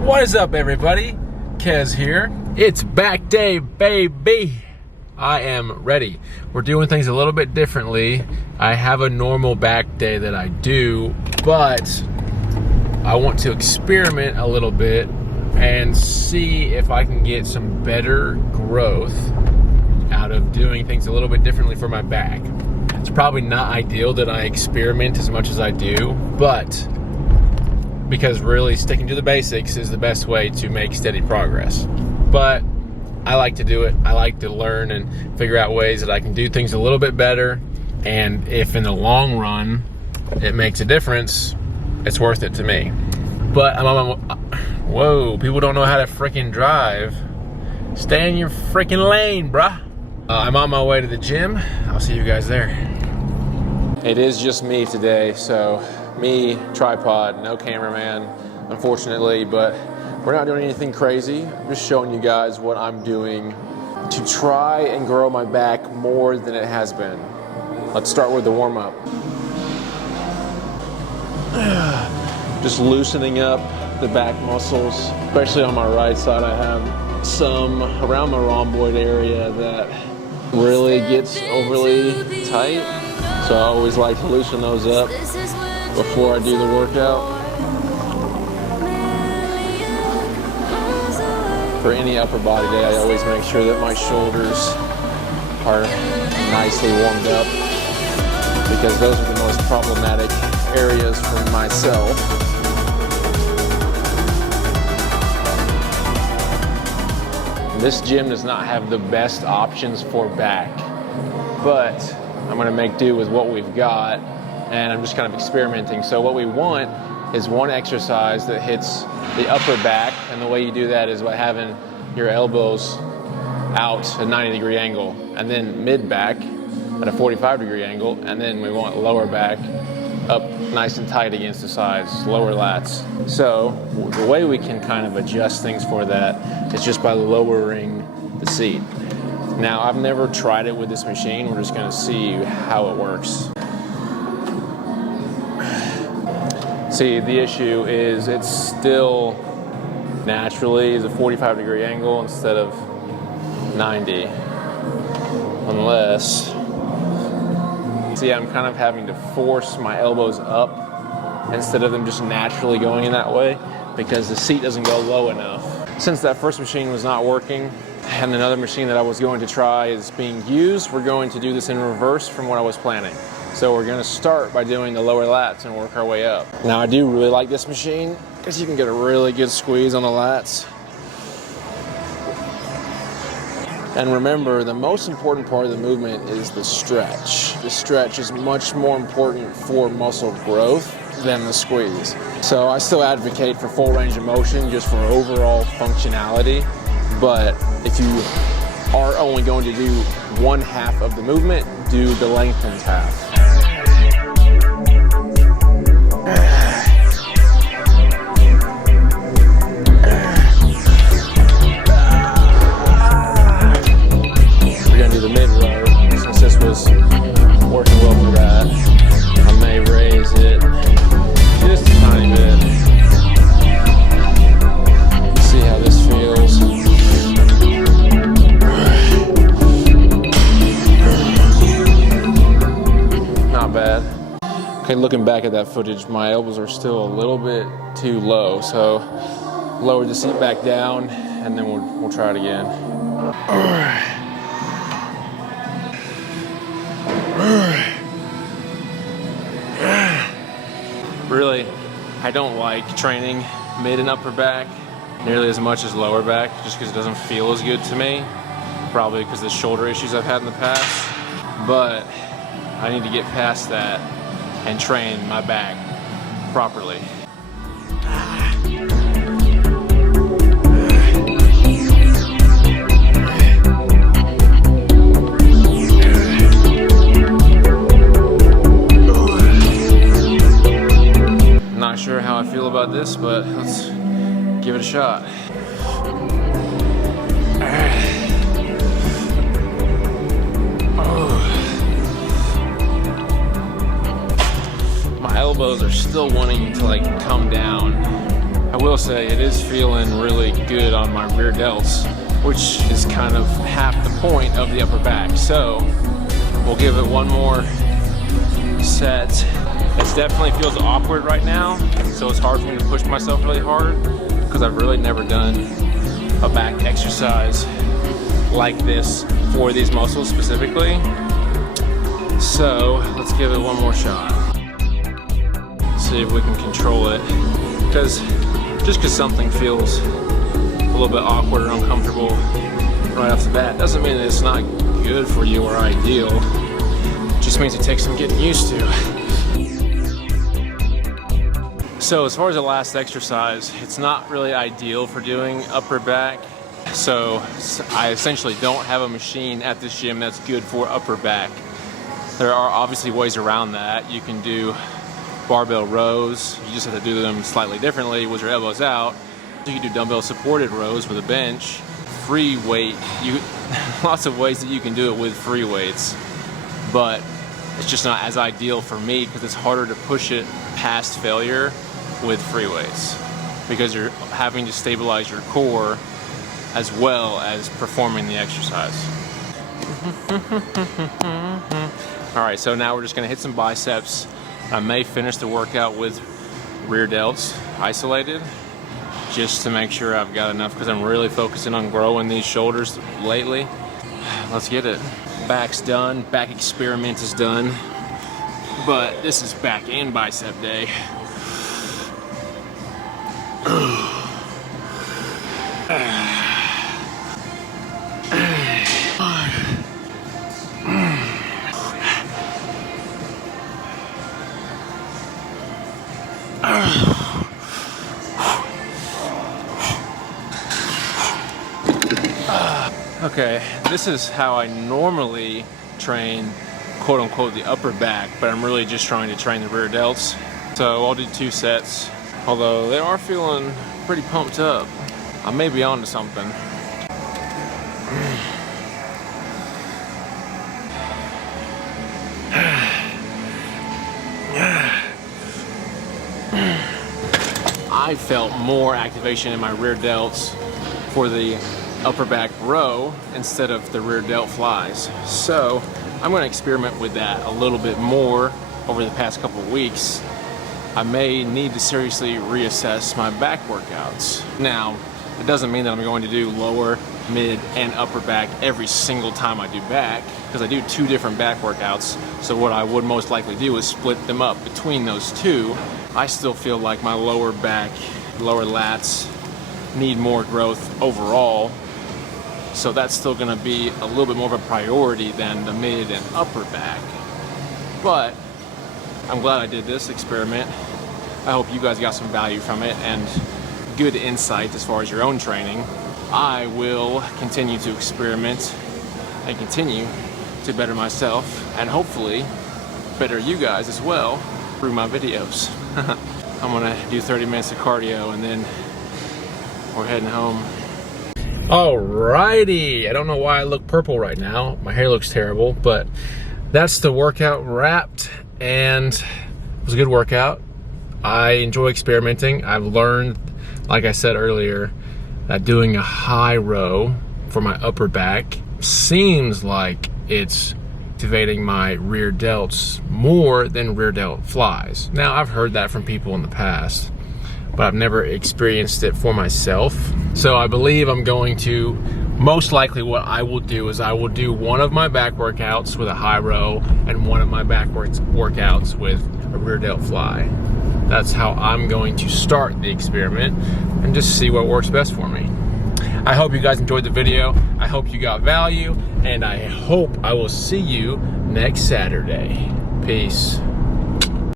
What is up, everybody? Kez here. It's back day, baby. I am ready. We're doing things a little bit differently. I have a normal back day that I do, but I want to experiment a little bit and see if I can get some better growth out of doing things a little bit differently for my back. It's probably not ideal that I experiment as much as I do, but because really sticking to the basics is the best way to make steady progress. But I like to do it. I like to learn and figure out ways that I can do things a little bit better. And if in the long run it makes a difference, it's worth it to me. But I'm on my, whoa, people don't know how to freaking drive. Stay in your freaking lane, bruh. I'm on my way to the gym. I'll see you guys there. It is just me today, so me, tripod, no cameraman, unfortunately, but we're not doing anything crazy. I'm just showing you guys what I'm doing to try and grow my back more than it has been. Let's start with the warm-up. Just loosening up the back muscles, especially on my right side. I have some around my rhomboid area that really gets overly tight, so I always like to loosen those up before I do the workout. For any upper body day, I always make sure that my shoulders are nicely warmed up, because those are the most problematic areas for myself. This gym does not have the best options for back, but I'm gonna make do with what we've got, and I'm just kind of experimenting. So what we want is one exercise that hits the upper back, and the way you do that is by having your elbows out at a 90-degree angle, and then mid-back at a 45-degree angle, and then we want lower back up nice and tight against the sides, lower lats. So the way we can kind of adjust things for that is just by lowering the seat. Now, I've never tried it with this machine. We're just gonna see how it works. See, the issue is it's still naturally is a 45-degree angle instead of 90. Unless, see, I'm kind of having to force my elbows up instead of them just naturally going in that way, because the seat doesn't go low enough. Since that first machine was not working, and another machine that I was going to try is being used, we're going to do this in reverse from what I was planning. So we're gonna start by doing the lower lats and work our way up. Now, I do really like this machine because you can get a really good squeeze on the lats. And remember, the most important part of the movement is the stretch. The stretch is much more important for muscle growth than the squeeze. So I still advocate for full range of motion just for overall functionality. But if you are only going to do one half of the movement, do the lengthened half. We're gonna do the mid row, since this was working well for that. I may raise it just a tiny bit. See how this feels. Not bad. Okay, looking back at that footage, my elbows are still a little bit too low, so lower the seat back down, and then we'll try it again. Really, I don't like training mid and upper back nearly as much as lower back, just because it doesn't feel as good to me. Probably because of the shoulder issues I've had in the past, but I need to get past that and train my back properly. Not sure how I feel about this, but let's give it a shot. My elbows are still wanting to like come down. I will say it is feeling really good on my rear delts, which is kind of half the point of the upper back. So we'll give it one more set. It definitely feels awkward right now, so it's hard for me to push myself really hard because I've really never done a back exercise like this for these muscles specifically. So let's give it one more shot. See if we can control it. Because just because something feels a little bit awkward or uncomfortable right off the bat doesn't mean that it's not good for you or ideal. It just means it takes some getting used to. So as far as the last exercise, it's not really ideal for doing upper back. So I essentially don't have a machine at this gym that's good for upper back. There are obviously ways around that. You can do barbell rows. You just have to do them slightly differently with your elbows out. You can do dumbbell supported rows with a bench. Free weight, lots of ways that you can do it with free weights, but it's just not as ideal for me because it's harder to push it past failure with free weights because you're having to stabilize your core as well as performing the exercise. All right, so now we're just gonna hit some biceps. I may finish the workout with rear delts isolated just to make sure I've got enough because I'm really focusing on growing these shoulders lately. Let's get it. Back's done, back experiment is done, but this is back and bicep day. Okay, this is how I normally train, quote unquote, the upper back, but I'm really just trying to train the rear delts. So I'll do 2 sets, although they are feeling pretty pumped up. I may be onto something. I felt more activation in my rear delts for the upper back row instead of the rear delt flies. So I'm going to experiment with that a little bit more over the past couple of weeks. I may need to seriously reassess my back workouts. Now, it doesn't mean that I'm going to do lower, mid, and upper back every single time I do back, because I do 2 different back workouts. So what I would most likely do is split them up between those 2. I still feel like my lower back, lower lats need more growth overall. So that's still gonna be a little bit more of a priority than the mid and upper back. But I'm glad I did this experiment. I hope you guys got some value from it and good insight as far as your own training. I will continue to experiment and continue to better myself and hopefully better you guys as well through my videos. I'm gonna do 30 minutes of cardio and then we're heading home. Alrighty, I don't know why I look purple right now. My hair looks terrible, but that's the workout wrapped, and it was a good workout. I enjoy experimenting. I've learned, like I said earlier, that doing a high row for my upper back seems like it's activating my rear delts more than rear delt flies. Now, I've heard that from people in the past, but I've never experienced it for myself. So I believe I'm going to, most likely what I will do is I will do one of my back workouts with a high row and one of my back workouts with a rear delt fly. That's how I'm going to start the experiment and just see what works best for me. I hope you guys enjoyed the video. I hope you got value, and I hope I will see you next Saturday. Peace.